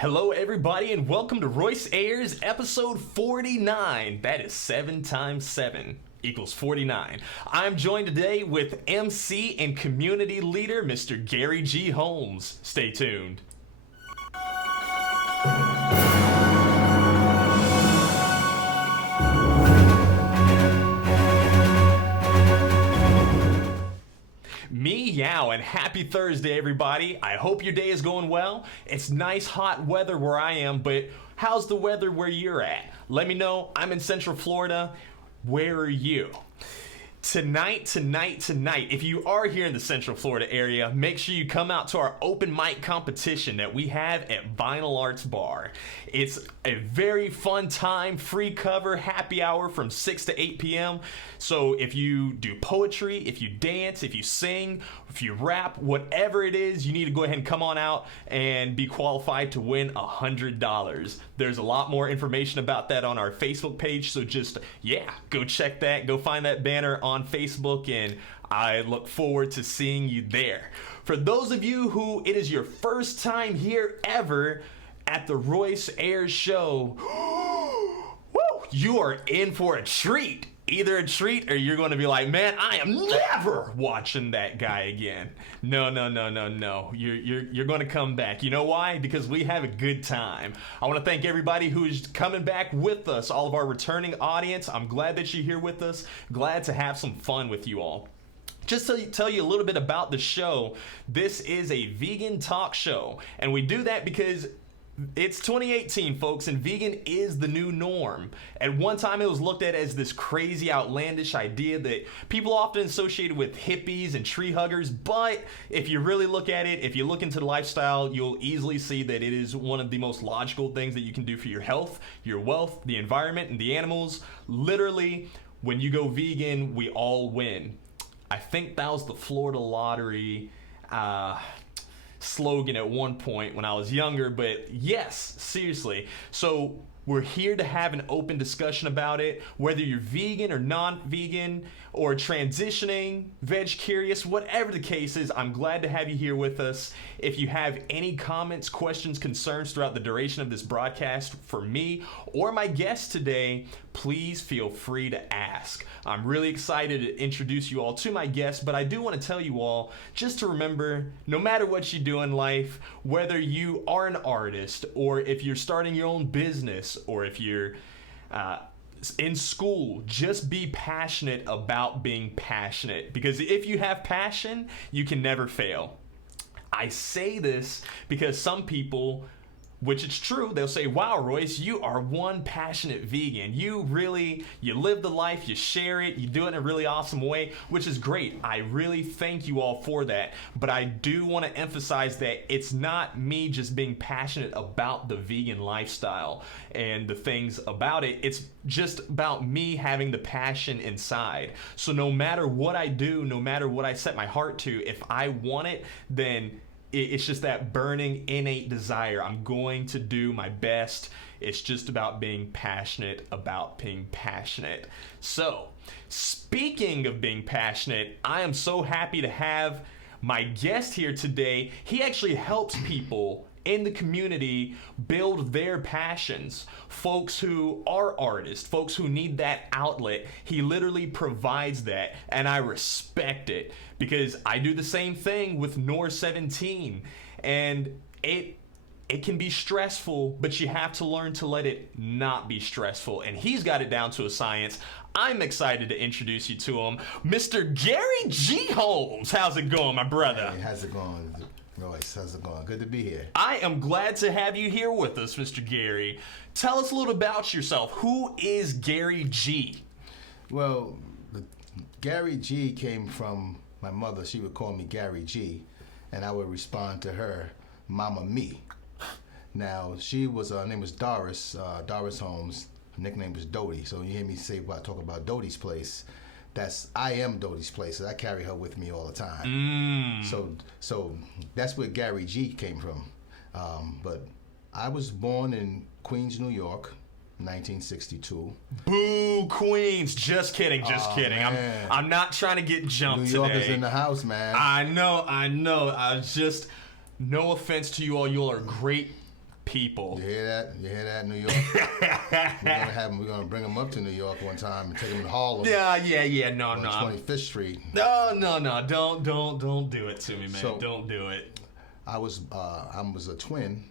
Hello, everybody, and welcome to Royce Airs episode 49. That is 7 times 7 equals 49. I'm joined today with MC and community leader, Mr. Gary G Holmes. Stay tuned. Meow and happy Thursday, everybody. I hope your day is going well. It's nice hot weather where I am, but how's the weather where you're at? Let me know. I'm in Central Florida. Where are you? Tonight, if you are here in the Central Florida area, make sure you come out to our open mic competition that we have at Vinyl Arts Bar. It's a very fun time, free cover, happy hour from 6 to 8 p.m. So if you do poetry, if you dance, if you sing, if you rap, whatever it is, you need to go ahead and come on out and be qualified to win $100. There's a lot more information about that on our Facebook page, so just, go check that, go find that banner on Facebook, and I look forward to seeing you there. For those of you who it is your first time here ever at the Royce Airs show, you are in for a treat. Either a treat or you're going to be like, man, I am never watching that guy again. No. You're going to come back. You know why? Because we have a good time. I want to thank everybody who's coming back with us, all of our returning audience. I'm glad that you're here with us. Glad to have some fun with you all. Just to tell you a little bit about the show, this is a vegan talk show. And we do that because it's 2018, folks, and vegan is the new norm. At one time, it was looked at as this crazy, outlandish idea that people often associated with hippies and tree huggers, but if you really look at it, if you look into the lifestyle, you'll easily see that it is one of the most logical things that you can do for your health, your wealth, the environment, and the animals. Literally, when you go vegan, we all win. I think that was the Florida Lottery slogan at one point when I was younger, but yes, seriously. So we're here to have an open discussion about it, whether you're vegan or non-vegan or transitioning, veg-curious, whatever the case is. I'm glad to have you here with us. If you have any comments, questions, concerns throughout the duration of this broadcast for me or my guest today, please feel free to ask. I'm really excited to introduce you all to my guest, but I do want to tell you all just to remember, no matter what you do in life, whether you are an artist or if you're starting your own business or if you're in school, just be passionate about being passionate, because if you have passion, you can never fail. I say this because some people, which it's true, they'll say, wow, Royce, you are one passionate vegan. You live the life, you share it, you do it in a really awesome way, which is great. I really thank you all for that. But I do want to emphasize that it's not me just being passionate about the vegan lifestyle and the things about it. It's just about me having the passion inside. So no matter what I do, no matter what I set my heart to, if I want it, then it's just that burning innate desire. I'm going to do my best. It's just about being passionate about being passionate. So, speaking of being passionate, I am so happy to have my guest here today. He actually helps people in the community build their passions. Folks who are artists, folks who need that outlet. He literally provides that, and I respect it because I do the same thing with NOOR 17, and it can be stressful, but you have to learn to let it not be stressful, and he's got it down to a science. I'm excited to introduce you to him, Mr. Gary G Holmes. How's it going, my brother? Hey, how's it going, Royce? How's it going? Good to be here. I am glad to have you here with us, Mr. Gary. Tell us a little about yourself. Who is Gary G? Well, Gary G came from my mother. She would call me Gary G, and I would respond to her, Mama Me. Now, her name was Doris Holmes. Her nickname was Dodie. So you hear me say when I talk about Dodie's place, I am Dodie's place. I carry her with me all the time. So that's where Gary G came from. But I was born in Queens, New York, 1962. Boo, Queens! Just kidding. I'm not trying to get jumped today. New York is in the house, man. I know. I just, no offense to you all. You all are great people. You hear that? You hear that, New York? We're gonna bring them up to New York one time and take them to Harlem. Yeah. No. On 25th Street. No. Don't do it to me, man. So, don't do it. I was a twin.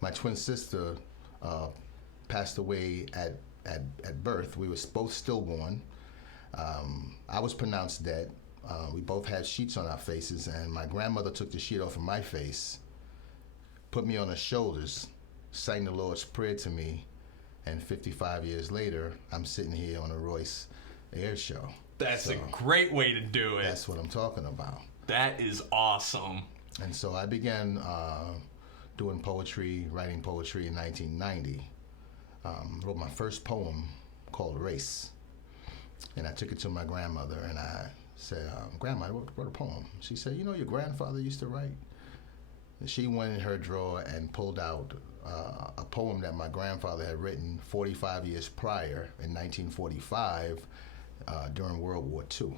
My twin sister passed away at birth. We were both stillborn. I was pronounced dead. We both had sheets on our faces, and my grandmother took the sheet off of my face, put me on her shoulders, sang the Lord's Prayer to me, and 55 years later, I'm sitting here on a Royce Air Show. That's a great way to do it. That's what I'm talking about. That is awesome. And so I began doing poetry, writing poetry in 1990. Wrote my first poem called Race. And I took it to my grandmother and I said, Grandma, I wrote a poem. She said, you know, your grandfather used to write? And she went in her drawer and pulled out a poem that my grandfather had written 45 years prior in 1945 during World War II.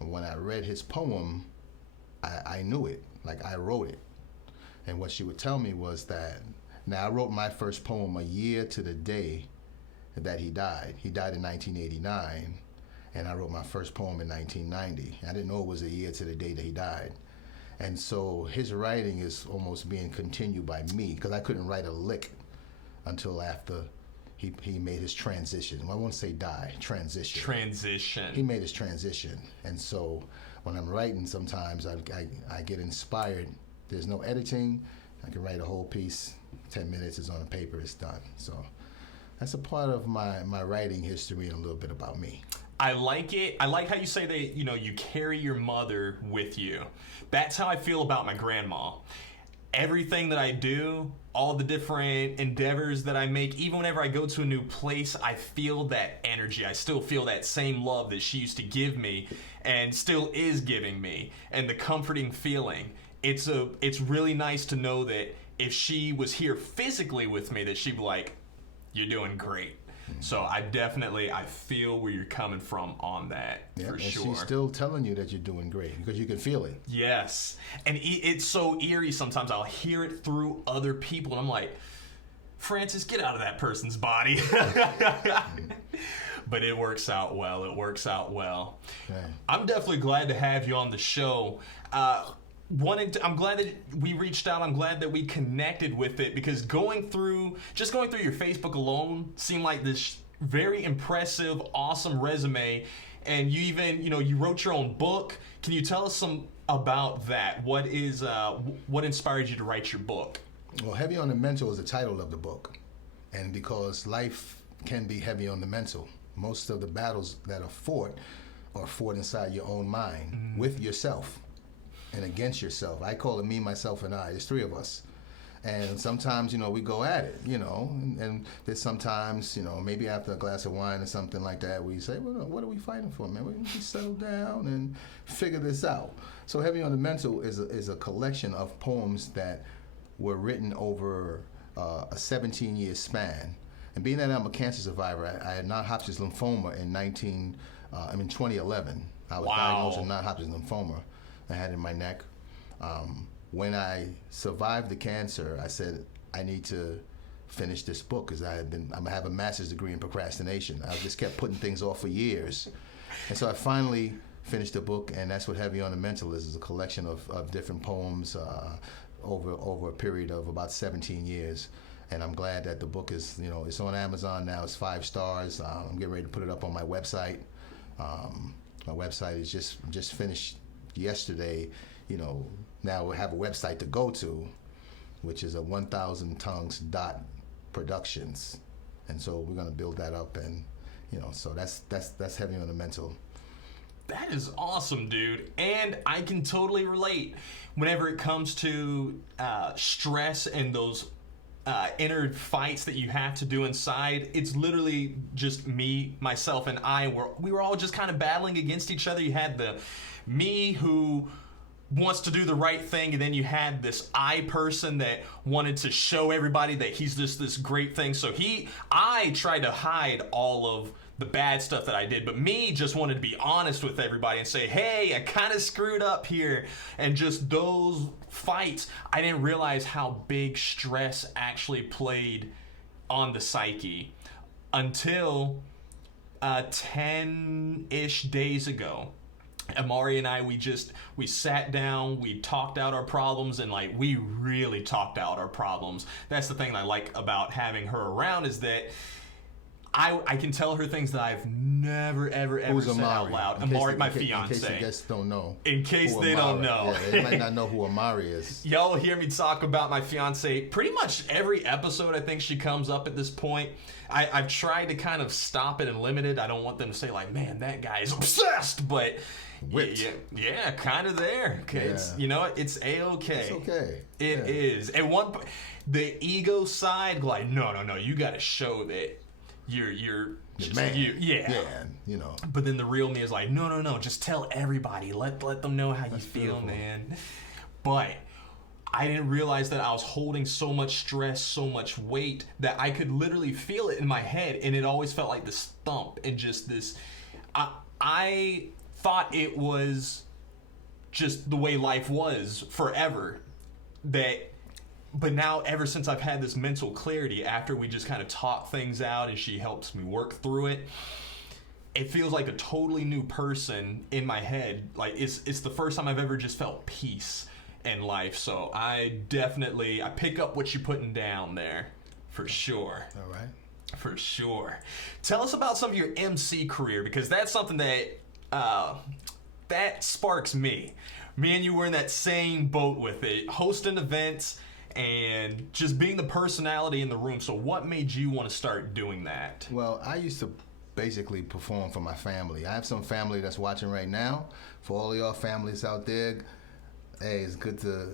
And when I read his poem, I knew it, like I wrote it. And what she would tell me was that, now I wrote my first poem a year to the day that he died. He died in 1989, and I wrote my first poem in 1990. I didn't know it was a year to the day that he died. And so his writing is almost being continued by me, because I couldn't write a lick until after he made his transition. Well, I won't say die, transition. Transition. He made his transition. And so when I'm writing, sometimes I get inspired. There's no editing. I can write a whole piece. 10 minutes is on the paper, it's done. So that's a part of my writing history and a little bit about me. I like it. I like how you say that, you carry your mother with you. That's how I feel about my grandma. Everything that I do, all the different endeavors that I make, even whenever I go to a new place, I feel that energy. I still feel that same love that she used to give me and still is giving me, and the comforting feeling. It's really nice to know that if she was here physically with me, that she'd be like, you're doing great. So I feel where you're coming from on that, for sure. And she's still telling you that you're doing great because you can feel it. Yes. And it's so eerie sometimes. I'll hear it through other people, and I'm like, Francis, get out of that person's body. But it works out well. Right. I'm definitely glad to have you on the show. I'm glad that we reached out. I'm glad that we connected with it, because going through your Facebook alone seemed like this very impressive, awesome resume. And you even, you wrote your own book. Can you tell us some about that? What inspired you to write your book? Well, Heavy on the Mental is the title of the book. And because life can be heavy on the mental, most of the battles that are fought inside your own mind, with yourself and against yourself. I call it me, myself, and I. There's three of us. And sometimes, we go at it, and there's sometimes, maybe after a glass of wine or something like that, we say, well, what are we fighting for, man? We need to settle down and figure this out. So Heavy on the Mental is a collection of poems that were written over a 17-year span. And being that I'm a cancer survivor, I had non-Hodgkin's lymphoma in 2011. I was diagnosed with non-Hodgkin's lymphoma I had in my neck. When I survived the cancer, I said, I need to finish this book, because I have a master's degree in procrastination. I just kept putting things off for years. And so I finally finished the book, and that's what Heavy on the Mental is a collection of different poems over a period of about 17 years. And I'm glad that the book is, it's on Amazon now. It's 5 stars. I'm getting ready to put it up on my website. My website is just finished yesterday. Now we have a website to go to, which is a 1,000 tongues .productions, and so we're going to build that up, and so that's Heavy on the Mental. That is awesome, dude. And I can totally relate whenever it comes to stress and those inner fights that you have to do inside. It's literally just me, myself, and I. We were all just kind of battling against each other. You had the me who wants to do the right thing, and then you had this I person that wanted to show everybody that he's this great thing. So I tried to hide all of the bad stuff that I did, but me just wanted to be honest with everybody and say, hey, I kind of screwed up here. And just those fights, I didn't realize how big stress actually played on the psyche until 10-ish days ago. Amari and I, we sat down, we talked out our problems, and like we really talked out our problems. That's the thing I like about having her around, is that I can tell her things that I've never ever said out loud. Amari, my fiance. In case the guests don't know. In case they don't know. Yeah, they might not know who Amari is. Y'all hear me talk about my fiance pretty much every episode. I think she comes up at this point. I've tried to kind of stop it and limit it. I don't want them to say like, man, that guy is obsessed, but yeah, kind of there. Okay, yeah. You know what? It's A-okay. It's okay. It is. At one point, the ego side, like, no, you got to show that you're just man. Yeah, you know. But then the real me is like, no, just tell everybody. Let them know how you feel, beautiful. Man. But I didn't realize that I was holding so much stress, so much weight, that I could literally feel it in my head, and it always felt like this thump and just this. I thought it was just the way life was forever. But now, ever since I've had this mental clarity, after we just kind of talk things out and she helps me work through it, it feels like a totally new person in my head. Like it's the first time I've ever just felt peace in life. So I pick up what you're putting down there, for sure. All right. For sure. Tell us about some of your MC career, because that's something that sparks me. Me and you were in that same boat with it, hosting events and just being the personality in the room. So what made you want to start doing that? Well, I used to basically perform for my family. I have some family that's watching right now. For all of y'all families out there, hey, it's good to.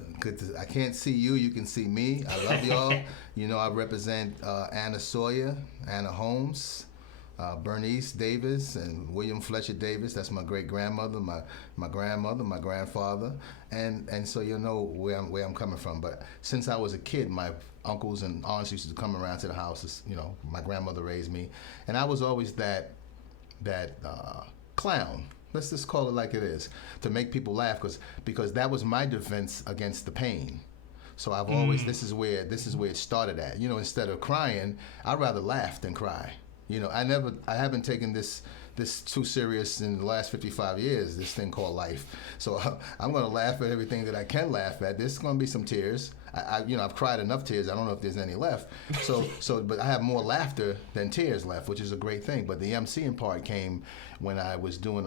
I can't see you. You can see me. I love y'all. You know, I represent Anna Sawyer, Anna Holmes, Bernice Davis, and William Fletcher Davis. That's my great grandmother, my grandmother, my grandfather, and so you know where I'm coming from. But since I was a kid, my uncles and aunts used to come around to the house. You know, my grandmother raised me, and I was always that clown. Let's just call it like it is, to make people laugh, because that was my defense against the pain. So I've always this is where it started at. You know, instead of crying, I'd rather laugh than cry. You know, I haven't taken this too serious in the last 55 years, this thing called life. So I'm going to laugh at everything that I can laugh at. There's going to be some tears. I've cried enough tears. I don't know if there's any left. But I have more laughter than tears left, which is a great thing. But the MCing part came when I was doing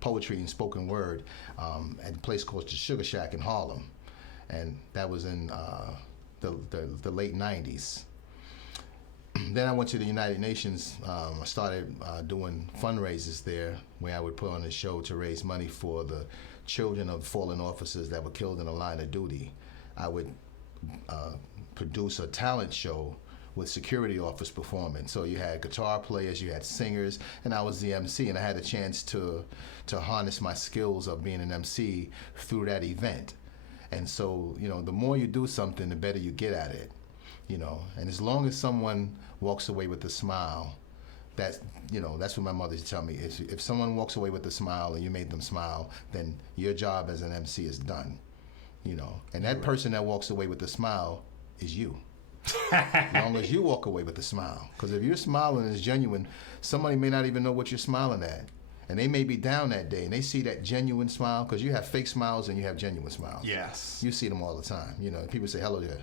poetry and spoken word at a place called the Sugar Shack in Harlem. And that was in the late 90s. Then I went to the United Nations. I started doing fundraisers there, where I would put on a show to raise money for the children of fallen officers that were killed in the line of duty. I would produce a talent show with security officers performing. So you had guitar players, you had singers, and I was the MC, and I had a chance to harness my skills of being an MC through that event. And so, you know, the more you do something, the better you get at it. You know, and as long as someone walks away with a smile, that's what my mother used to tell me. If someone walks away with a smile and you made them smile, then your job as an MC is done. You know, and that person that walks away with a smile is you. As long as you walk away with a smile. Because if you're smiling and it's genuine, somebody may not even know what you're smiling at. And they may be down that day, and they see that genuine smile, because you have fake smiles and you have genuine smiles. Yes. You see them all the time. You know, people say, hello there.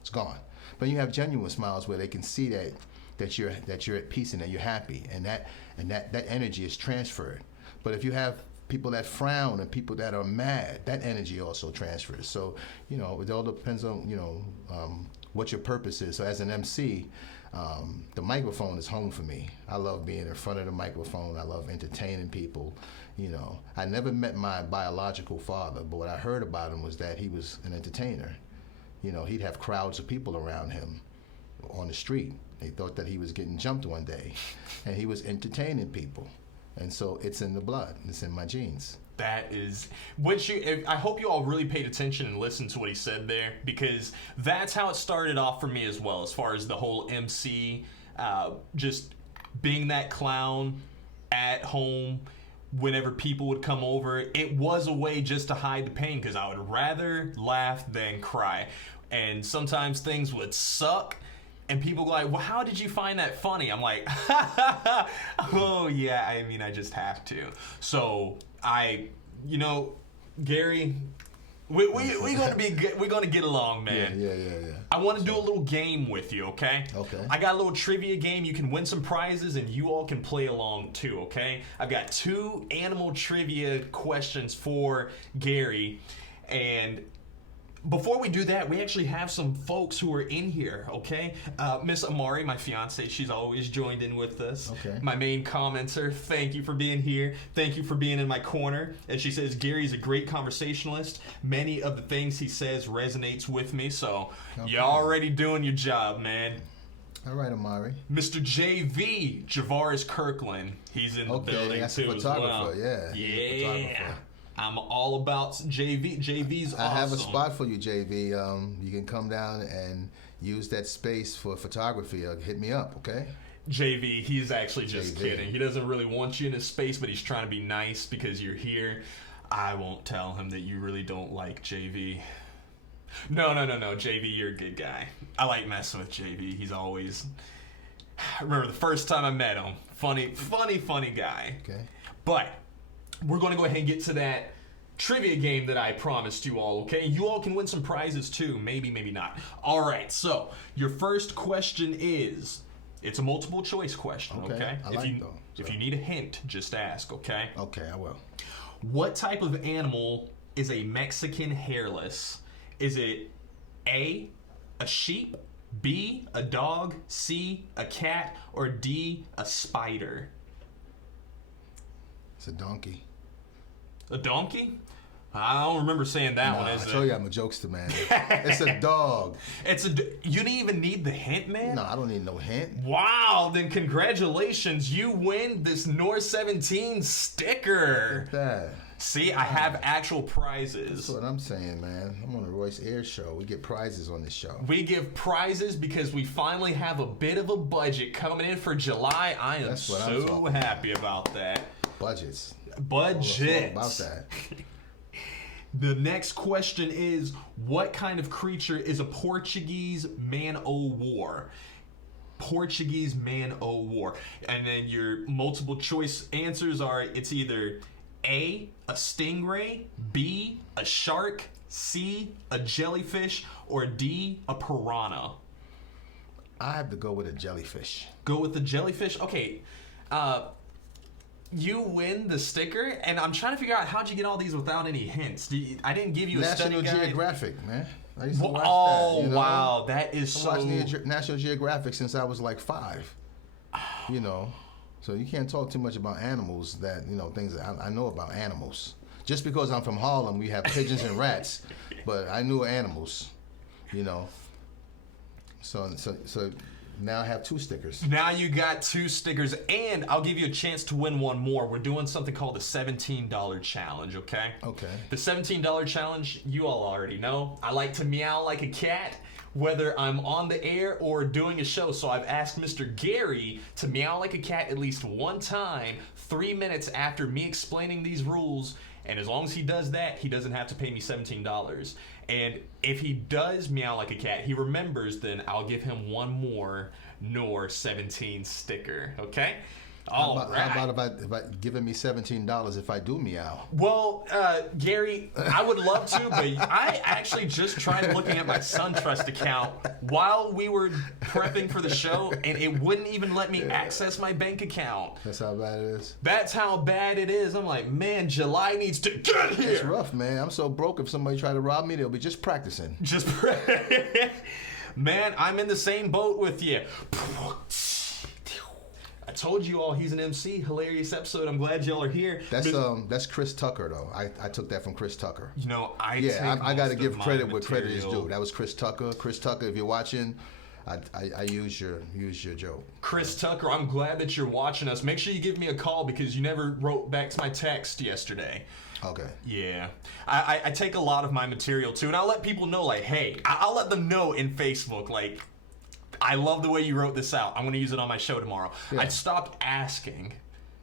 It's gone. But you have genuine smiles where they can see that you're at peace and that you're happy, and that energy is transferred. But if you have people that frown and people that are mad, that energy also transfers. So, you know, it all depends on, you know, what your purpose is. So as an MC, the microphone is home for me. I love being in front of the microphone. I love entertaining people. You know, I never met my biological father, but what I heard about him was that he was an entertainer. You know, he'd have crowds of people around him on the street. They thought that he was getting jumped one day, and he was entertaining people. And so it's in the blood. It's in my genes. That is, I hope you all really paid attention and listened to what he said there, because that's how it started off for me as well, as far as the whole MC, just being that clown at home whenever people would come over, it was a way just to hide the pain because I would rather laugh than cry. And sometimes things would suck and people go like, well, how did you find that funny? I'm like, oh yeah, I mean, I just have to. So Gary, we're gonna get along, man. Yeah. I want to do a little game with you, okay? Okay. I got a little trivia game. You can win some prizes, and you all can play along too, okay? I've got 2 animal trivia questions for Gary, and before we do that, we actually have some folks who are in here, okay? Miss Amari, my fiance, she's always joined in with us. Okay. My main commenter, thank you for being here. Thank you for being in my corner. And she says, Gary's a great conversationalist. Many of the things he says resonates with me, so you're already doing your job, man. All right, Amari. Mr. JV, Javaris Kirkland, he's in the building that's too a as well. photographer, yeah. He's a photographer. I'm all about JV. JV's awesome. I have a spot for you, JV. You can come down and use that space for photography. Hit me up, okay? JV, he's actually just JV. kidding. He doesn't really want you in his space, but he's trying to be nice because you're here. I won't tell him that you really don't like JV. No, JV, you're a good guy. I like messing with JV. He's always... I remember the first time I met him. Funny guy. Okay. But we're going to go ahead and get to that trivia game that I promised you all, okay? You all can win some prizes too. Maybe not. All right, so your first question is... It's a multiple choice question, okay? If you need a hint, just ask, okay? Okay, I will. What type of animal is a Mexican hairless? Is it A, a sheep, B, a dog, C, a cat, or D, a spider? It's a donkey. A donkey? I don't remember saying that one. I told you I'm a jokester, man. It's a dog. You didn't even need the hint, man? No, I don't need no hint. Wow, then congratulations. You win this NOOR 17 sticker. Look at that. See, I have actual prizes. That's what I'm saying, man. I'm on the Royce Air show. We get prizes on this show. We give prizes because we finally have a bit of a budget coming in for July. I am so happy about that. Budgets. Budgets. About that. The next question is, what kind of creature is a Portuguese man-o'-war? Portuguese man-o'-war. And then your multiple choice answers are, it's either A, a stingray, B, a shark, C, a jellyfish, or D, a piranha. I have to go with a jellyfish. Go with the jellyfish? Okay. You win the sticker, and I'm trying to figure out how'd you get all these without any hints. I didn't give you a study guide. National Geographic, man. I used to watch that. You know? Wow, that is so... I watched National Geographic since I was like 5. You know, so you can't talk too much about animals that, things that I know about animals. Just because I'm from Harlem, we have pigeons and rats, but I knew animals, So now I have 2 stickers. Now you got 2 stickers, and I'll give you a chance to win one more. We're doing something called the $17 challenge, okay? Okay. The $17 challenge, you all already know. I like to meow like a cat, whether I'm on the air or doing a show. So I've asked Mr. Gary to meow like a cat at least one time, 3 minutes after me explaining these rules. And as long as he does that, he doesn't have to pay me $17. And if he does meow like a cat, he remembers, then I'll give him one more NOOR 17 sticker, okay? How about if I giving me $17 if I do meow? Well, Gary, I would love to, but I actually just tried looking at my Suntrust account while we were prepping for the show, and it wouldn't even let me access my bank account. That's how bad it is? That's how bad it is. I'm like, man, July needs to get here. It's rough, man. I'm so broke. If somebody try to rob me, they'll be just practicing. Man, I'm in the same boat with you. I told you all he's an MC. Hilarious episode. I'm glad y'all are here. That's Chris Tucker though. I took that from Chris Tucker. I got to give credit where credit is due. That was Chris Tucker. Chris Tucker, if you're watching, I use your joke. Chris Tucker, I'm glad that you're watching us. Make sure you give me a call because you never wrote back to my text yesterday. Okay. Yeah. I take a lot of my material too, and I'll let people know, like, hey, I'll let them know in Facebook, like, I love the way you wrote this out. I'm going to use it on my show tomorrow. Yeah. I stopped asking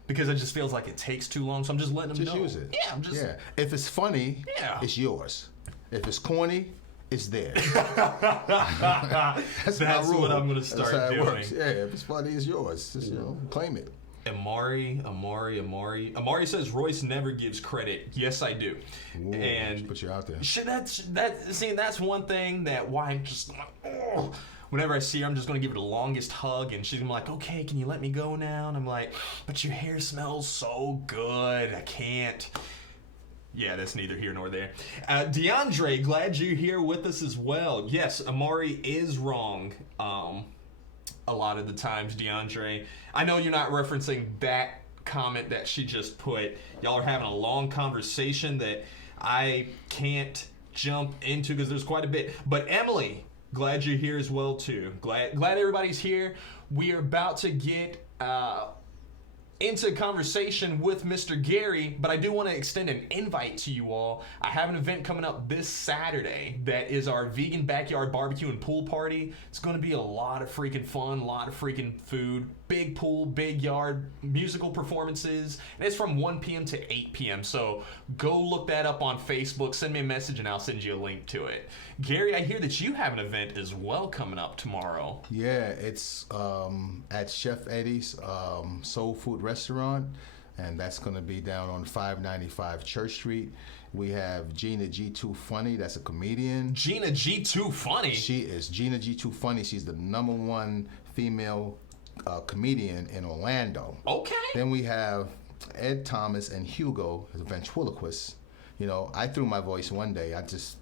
because it just feels like it takes too long, so I'm just letting them know. Just use it. Yeah, I'm just... Yeah. If it's funny, it's yours. If it's corny, it's theirs. That's what I'm going to start doing. Works. Yeah, if it's funny, it's yours. Just, claim it. Amari says Royce never gives credit. Yes, I do. Ooh, and put you out there. That's one thing that why I'm just like, oh. Whenever I see her, I'm just gonna give her the longest hug, and she's gonna be like, "Okay, can you let me go now?" And I'm like, "But your hair smells so good. I can't." Yeah, that's neither here nor there. DeAndre, glad you're here with us as well. Yes, Amari is wrong. A lot of the times, DeAndre. I know you're not referencing that comment that she just put. Y'all are having a long conversation that I can't jump into because there's quite a bit. But Emily, glad you're here as well too. Glad everybody's here. We are about to get into conversation with Mr. Gary, but I do want to extend an invite to you all. I have an event coming up this Saturday that is our vegan backyard barbecue and pool party. It's going to be a lot of freaking fun, a lot of freaking food, big pool, big yard, musical performances, and it's from 1 p.m. to 8 p.m. So go look that up on Facebook, send me a message, and I'll send you a link to it. Gary, I hear that you have an event as well coming up tomorrow. Yeah, it's at Chef Eddie's Soul Food Restaurant, and that's going to be down on 595 Church Street. We have Gina G2 Funny, that's a comedian. Gina G2 Funny? She is Gina G2 Funny. She's the #1 female comedian in Orlando. Okay. Then we have Ed Thomas and Hugo, the ventriloquist. You know, I threw my voice one day. I just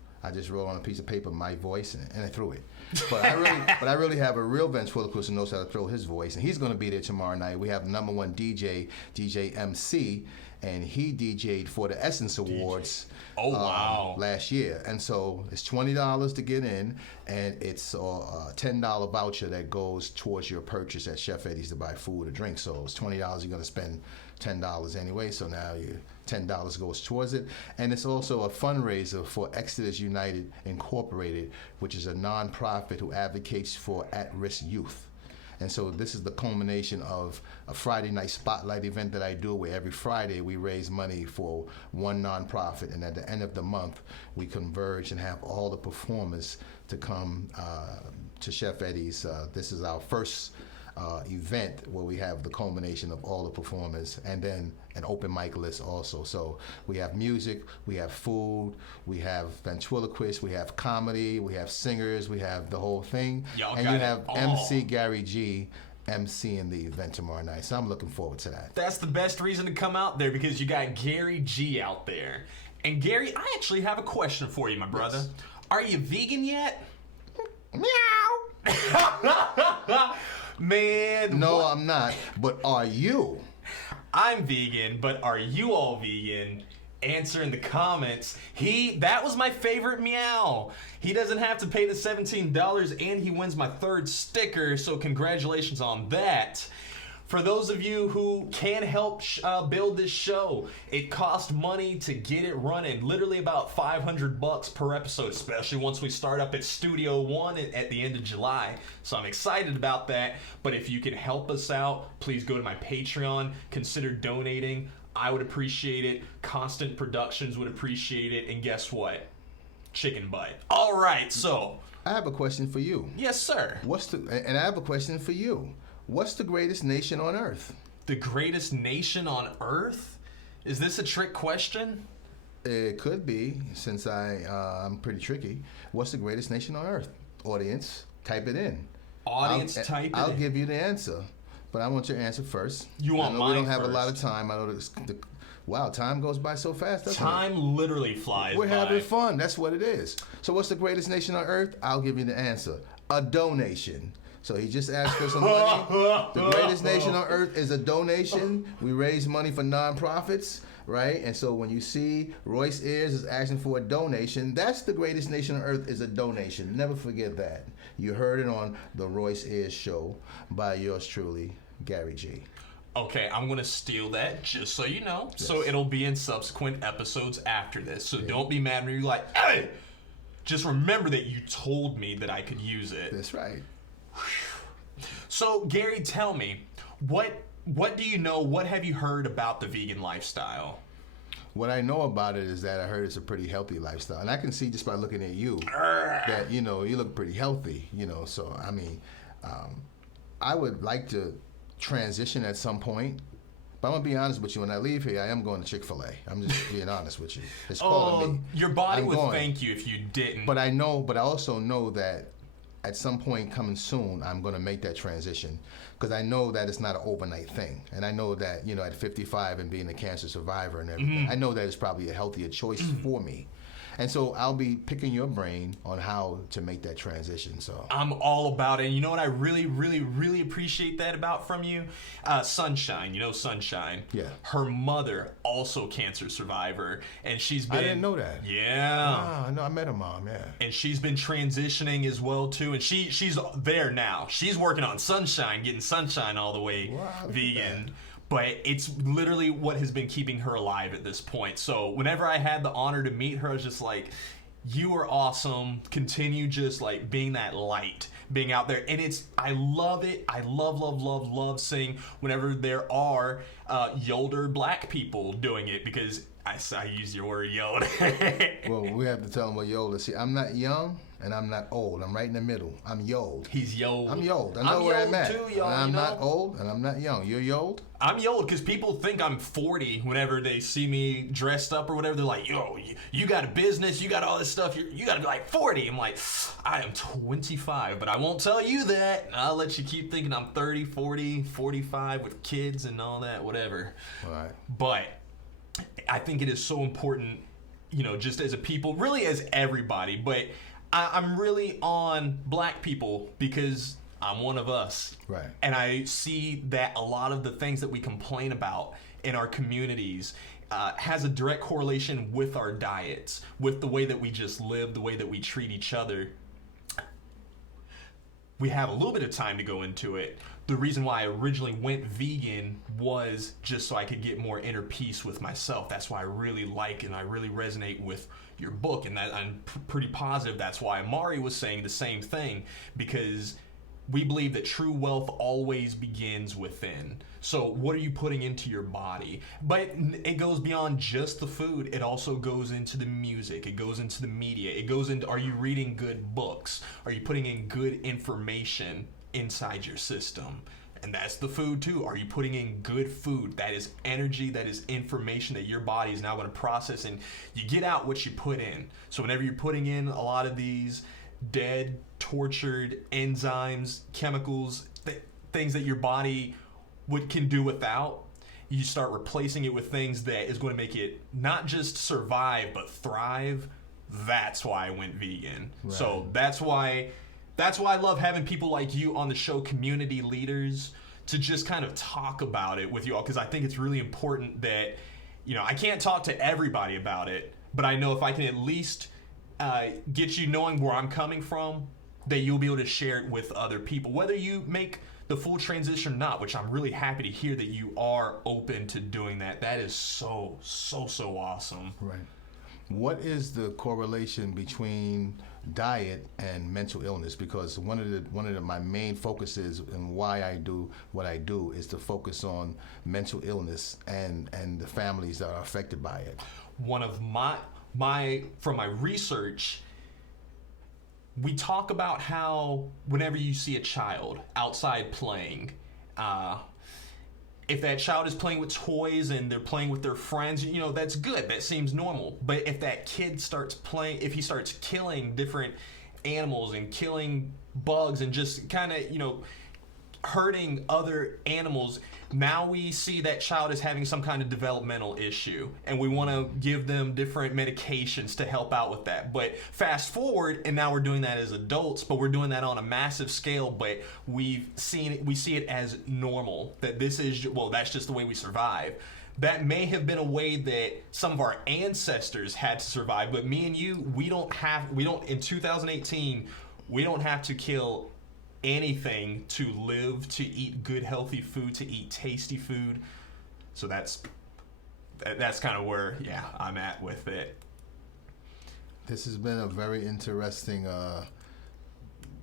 wrote on a piece of paper my voice and I threw it. But I really have a real ventriloquist who knows how to throw his voice, and he's going to be there tomorrow night. We have #1 DJ MC, and he DJ'd for the Essence Awards. Oh wow! Last year, and so it's $20 to get in, and it's a $10 voucher that goes towards your purchase at Chef Eddie's to buy food or drink. So it's $20. You're going to spend $10 anyway. So now your $10 goes towards it, and it's also a fundraiser for Exodus United Incorporated, which is a nonprofit who advocates for at-risk youth. And so this is the culmination of a Friday night spotlight event that I do, where every Friday we raise money for one nonprofit, and at the end of the month we converge and have all the performers to come to Chef Eddie's. This is our first event where we have the culmination of all the performers, and then an open mic list also. So we have music, we have food, we have ventriloquists, we have comedy, we have singers, we have the whole thing. And you have MC Gary G emceeing the event tomorrow night. So I'm looking forward to that. That's the best reason to come out there, because you got Gary G out there. And Gary, I actually have a question for you, my brother. Yes. Are you vegan yet? Meow. Man. No, I'm not. But are you? I'm vegan, but are you all vegan? Answer in the comments. That was my favorite meow. He doesn't have to pay the $17, and he wins my 3rd sticker, so congratulations on that. For those of you who can help build this show, it costs money to get it running. Literally about $500 per episode, especially once we start up at Studio One at the end of July. So I'm excited about that. But if you can help us out, please go to my Patreon. Consider donating. I would appreciate it. Constant Productions would appreciate it. And guess what? Chicken butt. All right, so I have a question for you. Yes, sir. And I have a question for you. What's the greatest nation on earth? The greatest nation on earth? Is this a trick question? It could be, since I'm pretty tricky. What's the greatest nation on earth? Audience, type it in. I'll give you the answer, but I want your answer first. You want mine first? We don't have a lot of time. I know wow, time goes by so fast, doesn't it? Time literally flies by. We're having fun. That's what it is. So what's the greatest nation on earth? I'll give you the answer. A donation. So he just asked for some money. The greatest nation on earth is a donation. We raise money for nonprofits, right? And so when you see Royce Ayers is asking for a donation, that's the greatest nation on earth is a donation. Never forget that. You heard it on the Royce Ayers Show by yours truly, Gary G. Okay, I'm going to steal that, just so you know. Yes. So it'll be in subsequent episodes after this. So don't be mad when you're like, hey! Just remember that you told me that I could use it. That's right. So, Gary, tell me, what do you know, what have you heard about the vegan lifestyle? What I know about it is that I heard it's a pretty healthy lifestyle, and I can see just by looking at you that you look pretty healthy. So I mean, I would like to transition at some point. But I'm gonna be honest with you. When I leave here, I am going to Chick-fil-A. I'm just being honest with you. It's calling me. Your body would thank you if you didn't. But I also know that at some point coming soon, I'm going to make that transition because I know that it's not an overnight thing. And I know that, at 55 and being a cancer survivor and everything, I know that it's probably a healthier choice for me. And so I'll be picking your brain on how to make that transition. So I'm all about it. And you know what I really, really, really appreciate that about from you? Sunshine. Sunshine. Yeah. Her mother, also cancer survivor. And she's been... I didn't know that. Yeah. I know. I met her mom, yeah. And she's been transitioning as well, too. And she's there now. She's working on Sunshine, getting Sunshine all the way vegan. But it's literally what has been keeping her alive at this point. So whenever I had the honor to meet her, I was just like, you are awesome. Continue just like being that light, being out there. And I love it. I love seeing whenever there are older black people doing it, because I use your word yold. Well, we have to tell them what yold is. See, I'm not young and I'm not old. I'm right in the middle. I'm yold. He's yold. I'm yold. I know where I'm at. Too, y'all, I'm not old and I'm not young. You're yold? I'm yold because people think I'm 40 whenever they see me dressed up or whatever. They're like, yo, you got a business, you got all this stuff, you got to be like 40. I'm like, I am 25, but I won't tell you that. I'll let you keep thinking I'm 30, 40, 45 with kids and all that, whatever. All right. But I think it is so important, just as a people, really as everybody, but I'm really on black people because I'm one of us. Right. And I see that a lot of the things that we complain about in our communities has a direct correlation with our diets, with the way that we just live, the way that we treat each other. We have a little bit of time to go into it. The reason why I originally went vegan was just so I could get more inner peace with myself. That's why I really like and I really resonate with your book. And that I'm pretty positive that's why Amari was saying the same thing, because we believe that true wealth always begins within. So what are you putting into your body? But it goes beyond just the food. It also goes into the music. It goes into the media. It goes into, are you reading good books? Are you putting in good information inside your system? And that's the food too. Are you putting in good food? That is energy, that is information that your body is now going to process, and you get out what you put in. So whenever you're putting in a lot of these dead, tortured enzymes, chemicals, things that your body can do without, you start replacing it with things that is going to make it not just survive but thrive. That's why I went vegan. Right. So that's why I love having people like you on the show, community leaders, to just kind of talk about it with you all, because I think it's really important that, I can't talk to everybody about it, but I know if I can at least get you knowing where I'm coming from, that you'll be able to share it with other people, whether you make the full transition or not, which I'm really happy to hear that you are open to doing that. That is so awesome. Right. What is the correlation between diet and mental illness? Because one of my main focuses and why I do what I do is to focus on mental illness and the families that are affected by it. One of from my research, we talk about how whenever you see a child outside playing, if that child is playing with toys and they're playing with their friends, that's good. That seems normal. But if that kid starts playing, if he starts killing different animals and killing bugs and just kind of, hurting other animals, now we see that child is having some kind of developmental issue, and we want to give them different medications to help out with that. But fast forward, and now we're doing that as adults, but we're doing that on a massive scale. But we see it as normal, that this is, that's just the way we survive. That may have been a way that some of our ancestors had to survive, but me and you, in 2018, we don't have to kill anything to live, to eat good healthy food, to eat tasty food. So that's kind of where I'm at with it. This has been a very interesting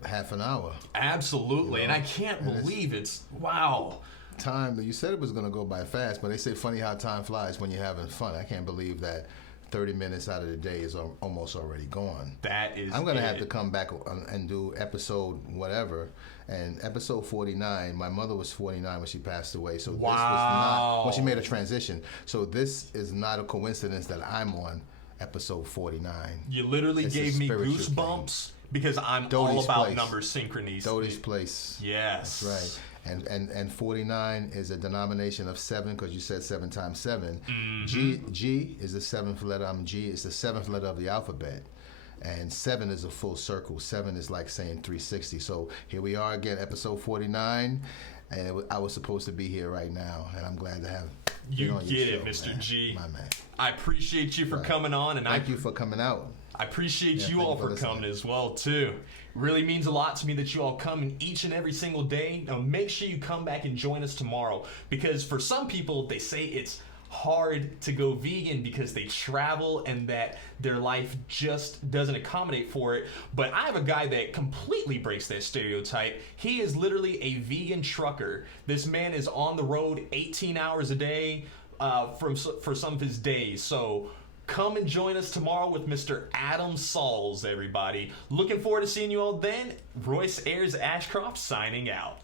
half an hour. Absolutely, and I can't believe it's wow. Time, you said it was going to go by fast, but they say funny how time flies when you're having fun. I can't believe that 30 minutes out of the day is almost already gone. That is I'm going to have to come back and do episode whatever. And episode 49, my mother was 49 when she passed away. So this was not, when she made a transition. So this is not a coincidence that I'm on episode 49. You literally gave me goosebumps because I'm all about number synchronicities. Doty's Place. Yes. That's right. And 49 is a denomination of 7 because you said 7 times 7. Mm-hmm. G is the 7th letter. G is the 7th letter of the alphabet. And 7 is a full circle. 7 is like saying 360. So here we are again, episode 49. And I was supposed to be here right now. And I'm glad to have you get it, Mr. Man. G. My man. I appreciate you for coming on. And Thank you for coming out. I appreciate you all for coming as well, too. It really means a lot to me that you all come in each and every single day. Now, make sure you come back and join us tomorrow. Because for some people, they say it's hard to go vegan because they travel and that their life just doesn't accommodate for it. But I have a guy that completely breaks that stereotype. He is literally a vegan trucker. This man is on the road 18 hours a day for some of his days. So come and join us tomorrow with Mr. Adam Sauls, everybody. Looking forward to seeing you all then. Royce Ashcroft signing out.